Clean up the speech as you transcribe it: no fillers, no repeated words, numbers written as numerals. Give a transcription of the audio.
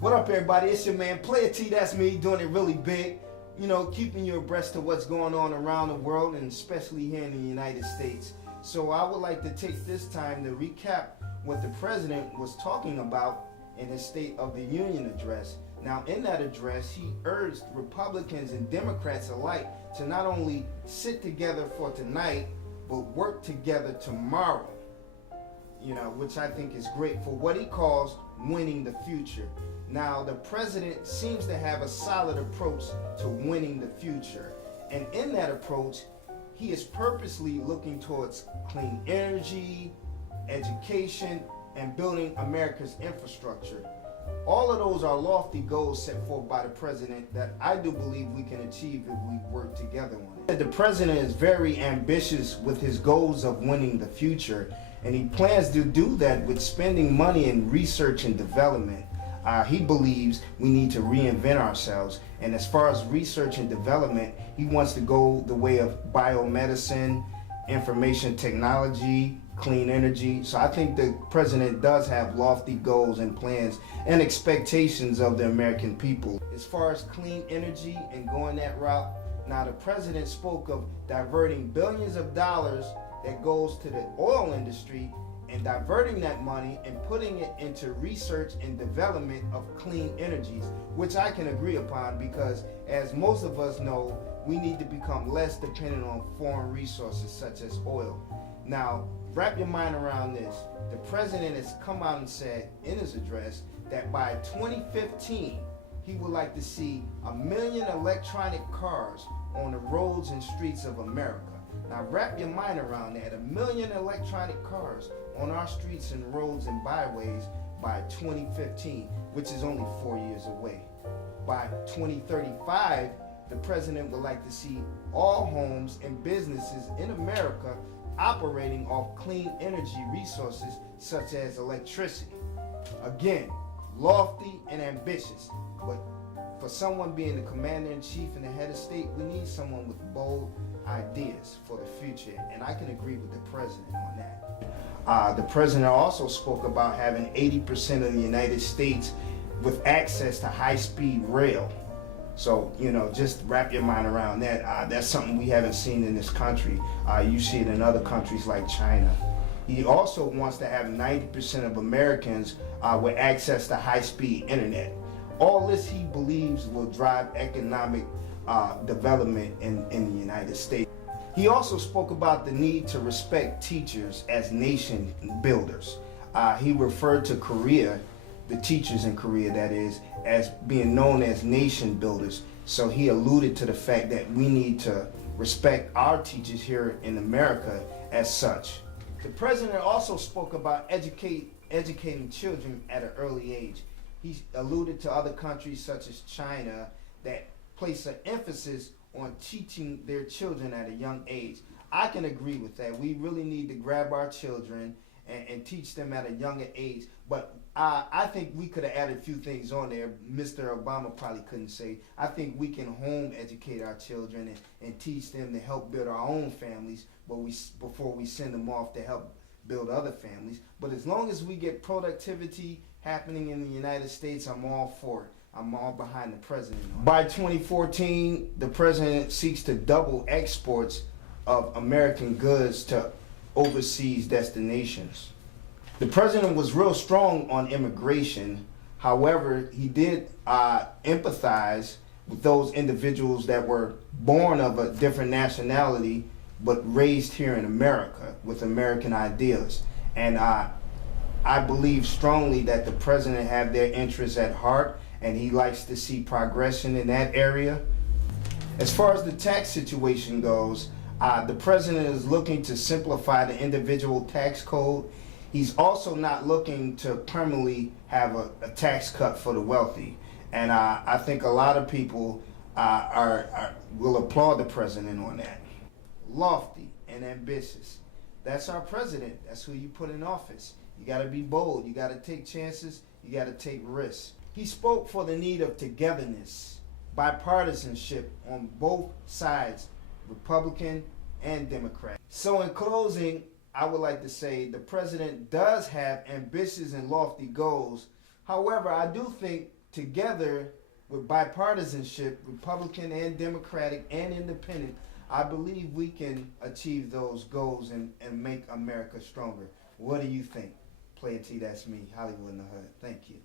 What up, everybody? It's your man Playa T. That's me, doing it really big. You know, keeping you abreast of what's going on around the world, and especially here in the United States. So I would like to take this time to recap what the president was talking about in his State of the Union address. Now, in that address, he urged Republicans and Democrats alike to not only sit together for tonight, but work together tomorrow. You know, which I think is great for what he calls winning the future. Now, the president seems to have a solid approach to winning the future. And in that approach, he is purposely looking towards clean energy, education, and building America's infrastructure. All of those are lofty goals set forth by the president that I do believe we can achieve if we work together on it. The president is very ambitious with his goals of winning the future, and he plans to do that with spending money in research and development. He believes we need to reinvent ourselves, and as far as research and development, he wants to go the way of biomedicine, information technology, clean energy. So I think the president does have lofty goals and plans and expectations of the American people. As far as clean energy and going that route, now the president spoke of diverting billions of dollars that goes to the oil industry and diverting that money and putting it into research and development of clean energies, which I can agree upon because, as most of us know, we need to become less dependent on foreign resources such as oil. Now, wrap your mind around this. The president has come out and said in his address that by 2015, he would like to see 1 million electronic cars on the roads and streets of America. Now wrap your mind around that. 1 million electronic cars on our streets and roads and byways by 2015, which is only 4 years away. By 2035, the president would like to see all homes and businesses in America operating off clean energy resources such as electricity. Again, lofty and ambitious, but for someone being the commander-in-chief and the head of state, we need someone with bold ideas for the future, and I can agree with the president on that. The president also spoke about having 80% of the United States with access to high-speed rail. So, you know, just wrap your mind around that. That's something we haven't seen in this country. You see it in other countries like China. He also wants to have 90% of Americans with access to high-speed internet. All this, he believes, will drive economic development in the United States. He also spoke about the need to respect teachers as nation builders. He referred to Korea, the teachers in Korea that is, as being known as nation builders. So he alluded to the fact that we need to respect our teachers here in America as such. The president also spoke about educating children at an early age. He alluded to other countries such as China that place an emphasis on teaching their children at a young age. I can agree with that. We really need to grab our children and teach them at a younger age. But I think we could have added a few things on there. Mr. Obama probably couldn't say. I think we can home educate our children and teach them to help build our own families before we send them off to help build other families. But as long as we get productivity happening in the United States, I'm all for it. I'm all behind the president. By 2014, the president seeks to double exports of American goods to overseas destinations. The president was real strong on immigration. However, he did empathize with those individuals that were born of a different nationality but raised here in America with American ideas. And I believe strongly that the president have their interests at heart, and he likes to see progression in that area. As far as the tax situation goes, the president is looking to simplify the individual tax code. He's also not looking to permanently have a tax cut for the wealthy. And I think a lot of people will applaud the president on that. Lofty and ambitious. That's our president. That's who you put in office. You got to be bold. You got to take chances. You got to take risks. He spoke for the need of togetherness, bipartisanship on both sides, Republican and Democrat. So in closing, I would like to say the president does have ambitious and lofty goals. However, I do think together with bipartisanship, Republican and Democratic and Independent, I believe we can achieve those goals and make America stronger. What do you think? Playa T, that's me, Hollywood in the Hood. Thank you.